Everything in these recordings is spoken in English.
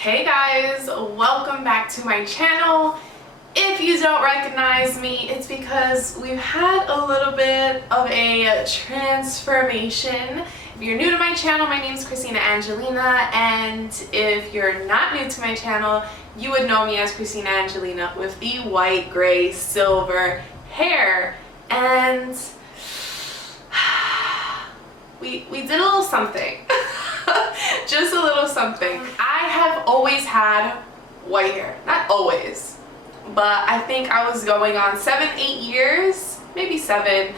Hey guys, welcome back to my channel. If you don't recognize me, it's because we've had a little bit of a transformation. If you're new to my channel, my name is Kristina Angelina, and if you're not new to my channel, you would know me as Kristina Angelina with the white, gray, silver hair. And we did a little something. Just a little something. I have always had white hair. Not always, but I think I was going on 7-8 years, maybe 7,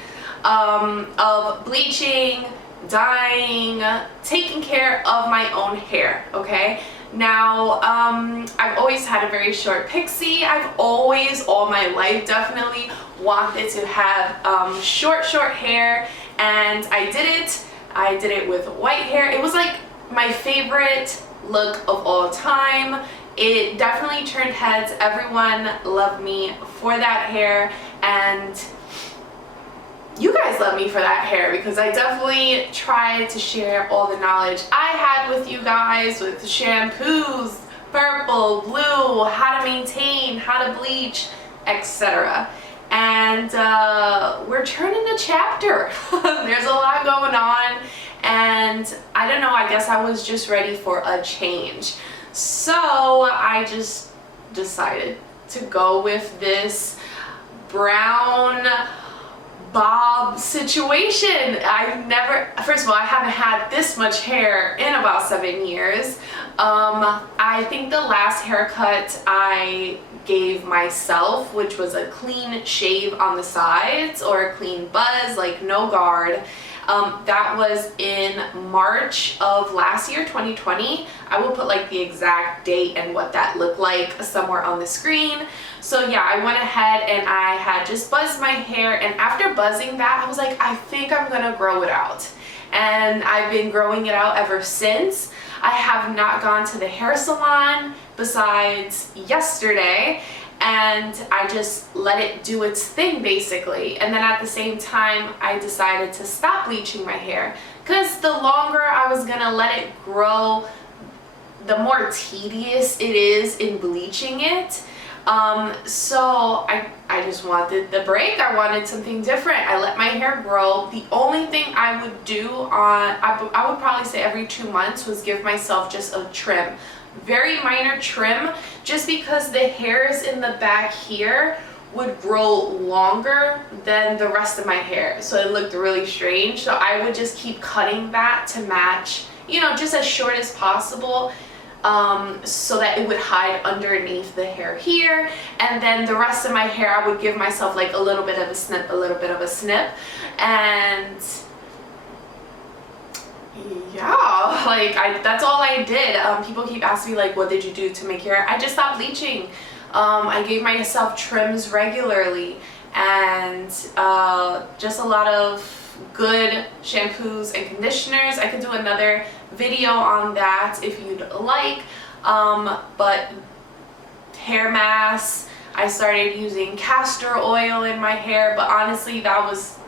of bleaching, dyeing, taking care of my own hair, okay? Now, I've always had a very short pixie. I've always, all my life, definitely wanted to have short hair, and I did it. I did it with white hair. It was like my favorite look of all time. It definitely turned heads. Everyone loved me for that hair, and you guys love me for that hair because I definitely tried to share all the knowledge I had with you guys, with shampoos, purple, blue, how to maintain, how to bleach, etc. And we're turning a chapter. There's a lot going on, and I don't know, I guess I was just ready for a change. So I just decided to go with this brown bob situation. First of all, I haven't had this much hair in about 7 years. I think the last haircut I gave myself, which was a clean shave on the sides or a clean buzz, like no guard, that was in March of last year, 2020. I will put like the exact date and what that looked like somewhere on the screen. So yeah, I went ahead and I had just buzzed my hair, and after buzzing that, I was like, I think I'm gonna grow it out. And I've been growing it out ever since. I have not gone to the hair salon besides yesterday, and I just let it do its thing basically. And then at the same time, I decided to stop bleaching my hair because the longer I was gonna let it grow, the more tedious it is in bleaching it. So I just wanted the break. I wanted something different. I let my hair grow. The only thing I would do I would probably say every 2 months was give myself just a trim. Very minor trim, just because the hairs in the back here would grow longer than the rest of my hair. So it looked really strange. So I would just keep cutting that to match, you know, just as short as possible. So that it would hide underneath the hair here, and then the rest of my hair I would give myself like a little bit of a snip, and yeah, like that's all I did. People keep asking me like, what did you do to make your hair? I just stopped bleaching. I gave myself trims regularly, and just a lot of good shampoos and conditioners. I could do another video on that if you'd like. But hair masks, I started using castor oil in my hair, but honestly that was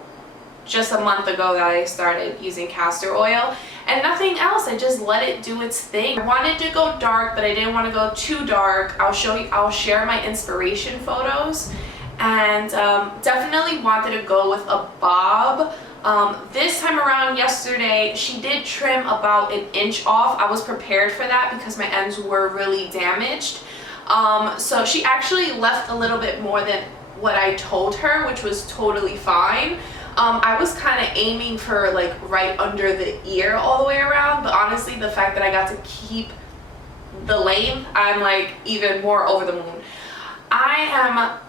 just a month ago that I started using castor oil, and nothing else. I just let it do its thing. I wanted to go dark, but I didn't want to go too dark. I'll share my inspiration photos, and definitely wanted to go with a bob. This time around yesterday, she did trim about 1 inch off. I was prepared for that because my ends were really damaged. So she actually left a little bit more than what I told her, which was totally fine. I was kind of aiming for like right under the ear all the way around, but honestly the fact that I got to keep the length, I'm like even more over the moon. I am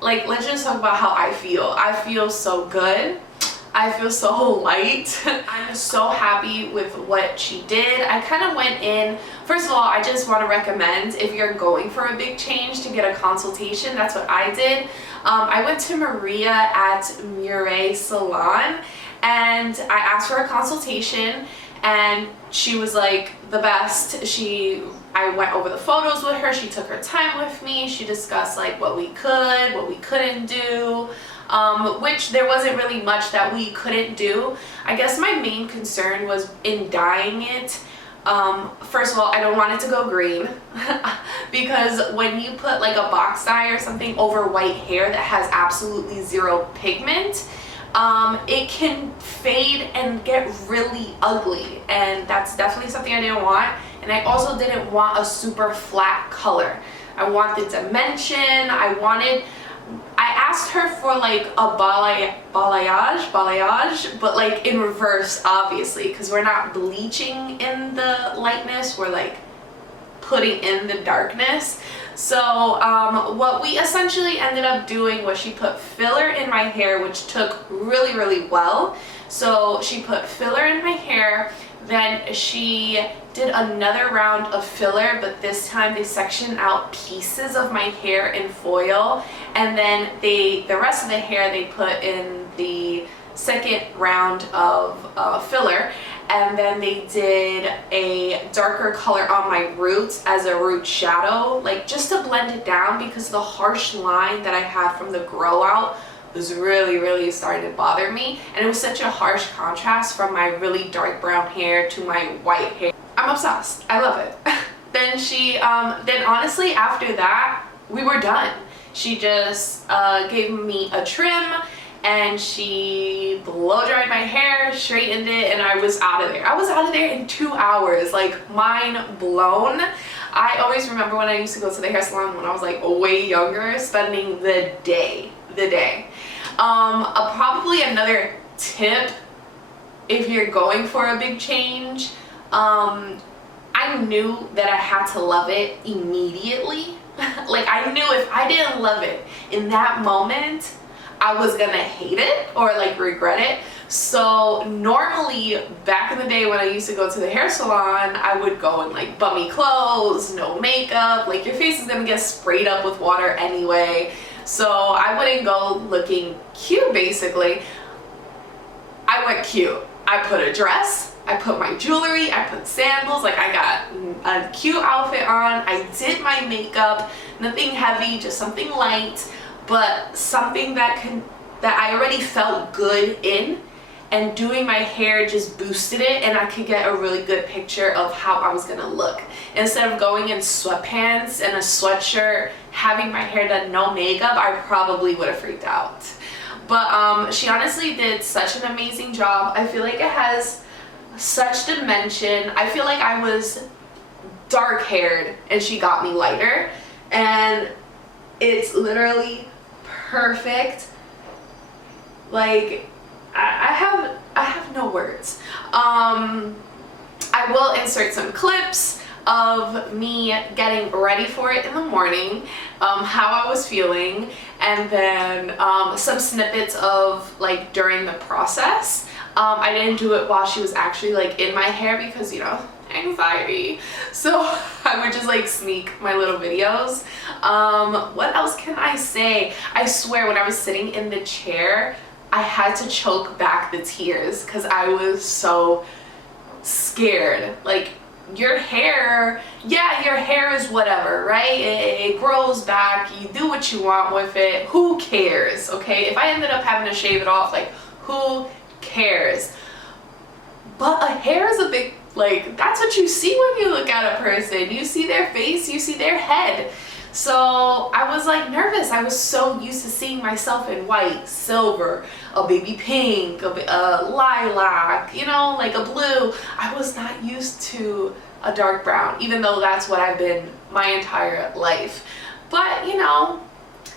like, let's just talk about how I feel. I feel so good. I feel so light. I'm so happy with what she did. I kind of went in, first of all, I just want to recommend, if you're going for a big change, to get a consultation. That's what I did. I went to Maria at Murray Salon, and I asked for a consultation, and she was like the best. I went over the photos with her. She took her time with me. She discussed like what we could, what we couldn't do. Which there wasn't really much that we couldn't do. I guess my main concern was in dyeing it. First of all, I don't want it to go green because when you put like a box dye or something over white hair that has absolutely zero pigment, it can fade and get really ugly, and that's definitely something I didn't want. And I also didn't want a super flat color. I wanted dimension. I asked her for like a balayage, but like in reverse, obviously, because we're not bleaching in the lightness, we're like putting in the darkness. So what we essentially ended up doing was she put filler in my hair, which took really, really well. So she put filler in my hair, then she did another round of filler, but this time they sectioned out pieces of my hair in foil, and then the rest of the hair they put in the second round of filler, and then they did a darker color on my roots as a root shadow, like just to blend it down, because the harsh line that I had from the grow out was really, really starting to bother me, and it was such a harsh contrast from my really dark brown hair to my white hair. I'm obsessed. I love it. Then then honestly after that we were done. She just gave me a trim and she blow dried my hair, straightened it, and I was out of there. I was out of there in 2 hours, like mind blown. I always remember when I used to go to the hair salon when I was like way younger, spending the day. Probably another tip if you're going for a big change, I knew that I had to love it immediately. Like I knew if I didn't love it in that moment, I was gonna hate it or like regret it. So normally back in the day when I used to go to the hair salon, I would go in like bummy clothes, no makeup, like your face is gonna get sprayed up with water anyway. So I wouldn't go looking cute basically. I went cute. I put a dress, I put my jewelry, I put sandals, like I got a cute outfit on, I did my makeup, nothing heavy, just something light, but something that I already felt good in, and doing my hair just boosted it, and I could get a really good picture of how I was gonna look. Instead of going in sweatpants and a sweatshirt, having my hair done no makeup, I probably would have freaked out. But she honestly did such an amazing job. I feel like it has such dimension. I feel like I was dark haired and she got me lighter, and it's literally perfect. Like I have no words. I will insert some clips of me getting ready for it in the morning, how I was feeling, and then some snippets of like during the process. I didn't do it while she was actually like in my hair because, you know, anxiety. So I would just like sneak my little videos. What else can I say? I swear when I was sitting in the chair, I had to choke back the tears because I was so scared. Like, your hair, yeah, your hair is whatever, right? It grows back, you do what you want with it, who cares, okay? If I ended up having to shave it off, like, who cares? But a hair is a big, like, that's what you see when you look at a person. You see their face, you see their head. So I was like nervous. I was so used to seeing myself in white, silver, a baby pink, a lilac, you know, like a blue. I was not used to a dark brown, even though that's what I've been my entire life. But, you know,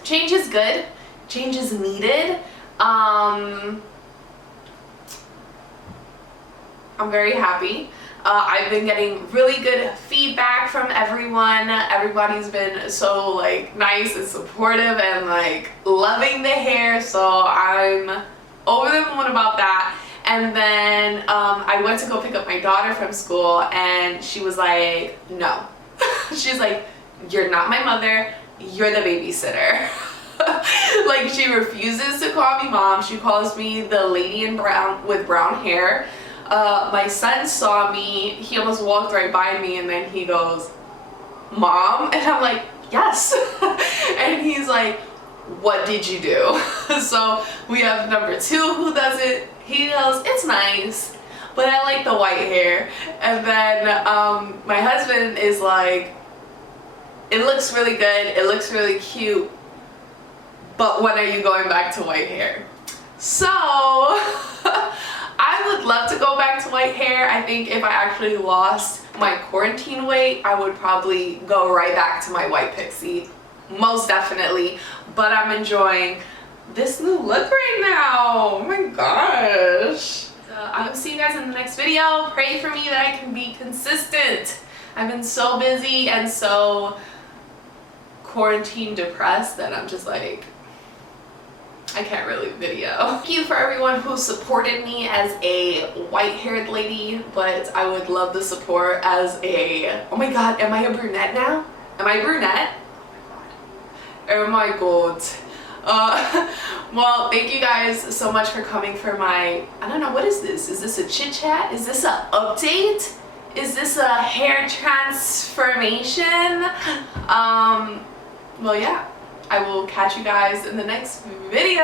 change is good. Change is needed. I'm very happy. I've been getting really good feedback from everyone. Everybody's been so like nice and supportive and like loving the hair, so I'm over the moon about that. And then I went to go pick up my daughter from school, and she was like, no. She's like, you're not my mother, you're the babysitter. Like, she refuses to call me mom. She calls me the lady in brown with brown hair. My son saw me, he almost walked right by me, and then he goes, Mom? And I'm like, yes. And he's like, what did you do? So we have number 2 who does it. He goes, it's nice, but I like the white hair. And then my husband is like, it looks really good, it looks really cute, but when are you going back to white hair? So I would love to go back to white hair. I think if I actually lost my quarantine weight, I would probably go right back to my white pixie, most definitely. But I'm enjoying this new look right now. Oh my gosh. I will see you guys in the next video. Pray for me that I can be consistent. I've been so busy and so quarantine depressed that I'm just like, I can't really video. Thank you for everyone who supported me as a white-haired lady, but I would love the support as a, oh my god, am I a brunette now? Am I brunette? Oh my god. Well, thank you guys so much for coming for my, I don't know, what is this? Is this a chit chat? Is this an update? Is this a hair transformation? Well, yeah, I will catch you guys in the next video.